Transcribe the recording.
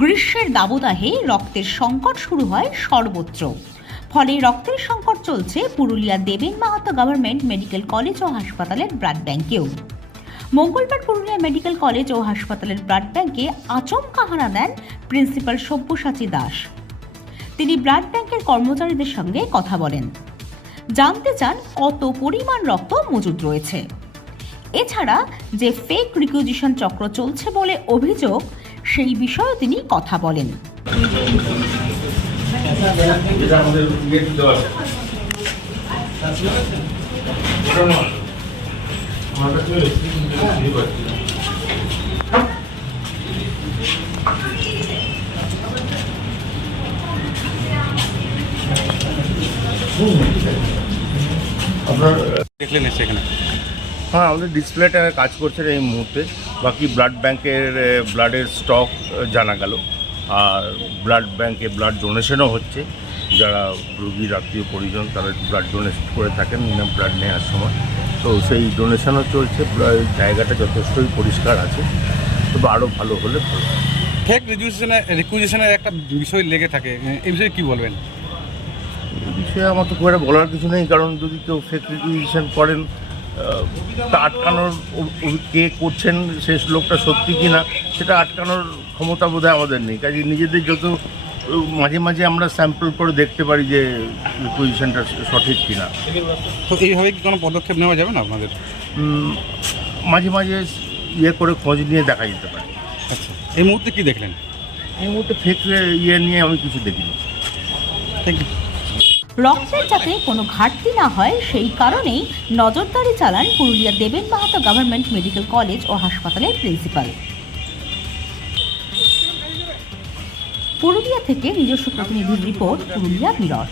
গ্রীষ্মের দাবদাহে রক্তের সংকট শুরু হয় সর্বত্র। ফলে রক্তের সংকট চলছে পুরুলিয়া দেবেন মাহাতো গভর্নমেন্ট মেডিকেল কলেজ ও হাসপাতালের ব্লাড ব্যাংকেও। মঙ্গলবার পুরুলিয়া মেডিকেল কলেজ ও হাসপাতালের ব্লাড ব্যাংকে আচমকা হানা দেন প্রিন্সিপাল সব্যসাচী দাস। তিনি ব্লাড ব্যাংকের কর্মচারীদের সঙ্গে কথা বলেন, জানতে চান কত পরিমাণ রক্ত মজুদ রয়েছে। এছাড়া যে ফেক রিকুইজিশন চক্র চলছে বলে অভিযোগ, সেই বিষয়ে তিনি কথা বলেন। দেখলেন সেখানে? হ্যাঁ, আমাদের ডিসপ্লেটা কাজ করছে এই মুহূর্তে। বাকি ব্লাড ব্যাংকের ব্লাডের স্টক জানা গেল, আর ব্লাড ব্যাংকে ব্লাড ডোনেশনও হচ্ছে। যারা রোগীর আত্মীয় পরিজন তারা ব্লাড ডোনেট করে থাকেন ব্লাড নেওয়ার সময়, তো সেই ডোনেশনও চলছে। জায়গাটা যথেষ্টই পরিষ্কার আছে, তবে আরও ভালো হলে ভালো। ফেক রিকুইজিশনের একটা বিষয় লেগে থাকে, এই বিষয়ে কী বলবেন? এই বিষয়ে আমার তো খুব একটা বলার কিছু নেই, কারণ যদি কেউ ফেক রিকুইজিশন করেন তা আটকানোর কে করছেন সে লোকটা সত্যি কি না সেটা আটকানোর ক্ষমতা বোধহয় আমাদের নেই। কাজে নিজেদের যত মাঝে মাঝে আমরা স্যাম্পল করে দেখতে পারি যে রিকুইজিশনটা সঠিক কি না। তো এইভাবে কি কোনো পদক্ষেপ নেওয়া যাবে না আপনাদের? মাঝে মাঝে করে খোঁজ নিয়ে দেখা যেতে পারে। আচ্ছা, এই মুহূর্তে কি দেখলেন? এই মুহূর্তে ফেক নিয়ে আমি কিছু দেখিনি। Thank you. রক্তের যাতে কোনো ঘাটতি না হয় সেই কারণেই নজরদারি চালান পুরুলিয়া দেবেন মাহাতো গভর্নমেন্ট মেডিকেল কলেজ ও হাসপাতালের প্রিন্সিপাল। পুরুলিয়া থেকে নিজস্ব প্রতিনিধির রিপোর্ট, পুরুলিয়া মিরর।